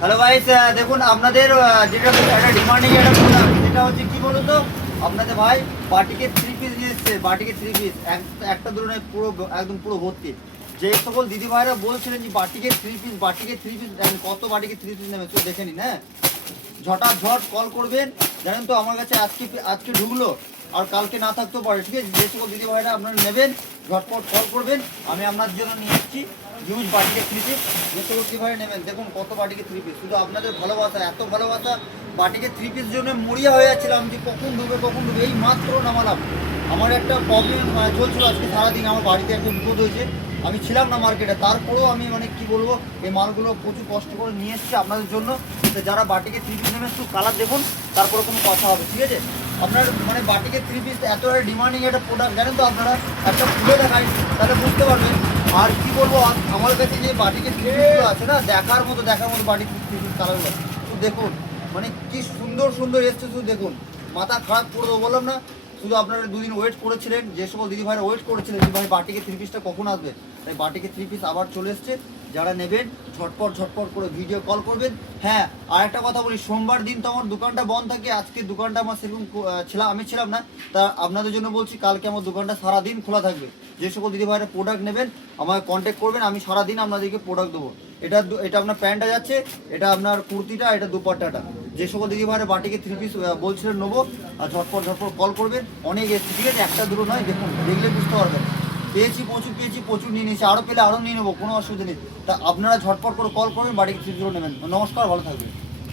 Hello guys, দেখুন আপনাদের যেটা একটা ডিমান্ডিং একটা প্রোডাক্ট, যেটা হচ্ছে কি বলুন তো, আপনাদের ভাই বাটিকে 3 পিস নিয়ে এসছে। বাটিকে 3 পিস একটা ধরনের পুরো একদম পুরো ভর্তি। যে সকল দিদি ভাইরা বলছিলেন যে বাটিকে 3 পিস, বাটিকে 3 পিস, কত বাটিকে 3 পিস নেবে তো দেখে নিন। হ্যাঁ, ঝটাঝট কল করবেন। জানেন তো আমার কাছে আজকে আজকে ঢুকলো আর কালকে না থাকতেও পারে, ঠিক আছে। যে সকল দিদি ভাইরা আপনারা নেবেন ঝটপট কল করবেন। আমি আপনার জন্য নিয়ে এসেছি হিউজ বাটিকে 3 পিস। যে সকল দিদি ভাইরা নেবেন দেখুন কত বাটিকে 3 পিস। শুধু আপনাদের ভালোবাসা, এত ভালোবাসা, বাটিকে 3 পিস জন্য মরিয়া হয়ে যাচ্ছিলাম যে কখন ডুবে এই মাত্র নামালাম। আমার একটা প্রবলেম চলছিল আজকে সারাদিন, আমার বাড়িতে একটা বিপদ হয়েছে, আমি ছিলাম না মার্কেটে, তারপরেও আমি মানে কি বলবো, এই মালগুলো প্রচুর কষ্ট করে নিয়ে এসেছি আপনাদের জন্য। তো যারা বাটিকে 3 পিস নেবেন একটু কালার দেখুন, তারপরে কোনো কথা হবে, ঠিক আছে। আপনার মানে বাটিকে 3 পিস এত ডিমান্ডিং একটা প্রোডাক্ট, জানেন তো আপনারা, একটা খুলে দেখাই তাহলে বুঝতে পারবেন। আর কি বলবো, আমার কাছে যে বাটিকে 3 পিসগুলো আছে না, দেখার মতো বাটিকে 3 পিস কালারগুলো তো দেখুন, মানে কি সুন্দর সুন্দর এসছে, শুধু দেখুন মাথা খারাপ করে দেবো, বললাম না। শুধু আপনারা দুদিন ওয়েট করেছিলেন, যে সকল দিদি ভাইরা ওয়েট করেছিলেন যে ভাই বাটিকে 3 পিসটা কখন আসবে, তাই বাটিকে 3 পিস আবার চলে এসছে। যারা নেবেন ঝটপট করে ভিডিও কল করবেন। হ্যাঁ, আর একটা কথা বলি, সোমবার দিন তো আমার দোকানটা বন্ধ থাকে। আজকে দোকানটা আমার সেরকম আমি ছিলাম না, তা আপনাদের জন্য বলছি কালকে আমার দোকানটা সারাদিন খোলা থাকবে। যে সকল দিদি ভাইরা প্রোডাক্ট নেবেন আমাকে কন্ট্যাক্ট করবেন, আমি সারাদিন আপনাদেরকে প্রোডাক্ট দেবো। এটা আপনার প্যান্টটা যাচ্ছে, এটা আপনার কুর্তিটা, এটা দুপাট্টাটা। যে সকল দিদি ভাইরা বাটিকে 3 পিস বলছিলেন নেবো, আর ঝটপট কল করবেন। অনেক এসছে, ঠিক আছে, একটা দুটো নয়, দেখুন দেখলে বুঝতে পারবেন। পেয়েছি প্রচুর নিয়ে নিয়েছি, আরও পেলে আরও নিয়ে নেবো, কোনো অসুবিধা নেই। তা আপনারা ঝটপট করে কল করবেন, বাটিকে 3 পিস নেবেন। নমস্কার, ভালো থাকবেন।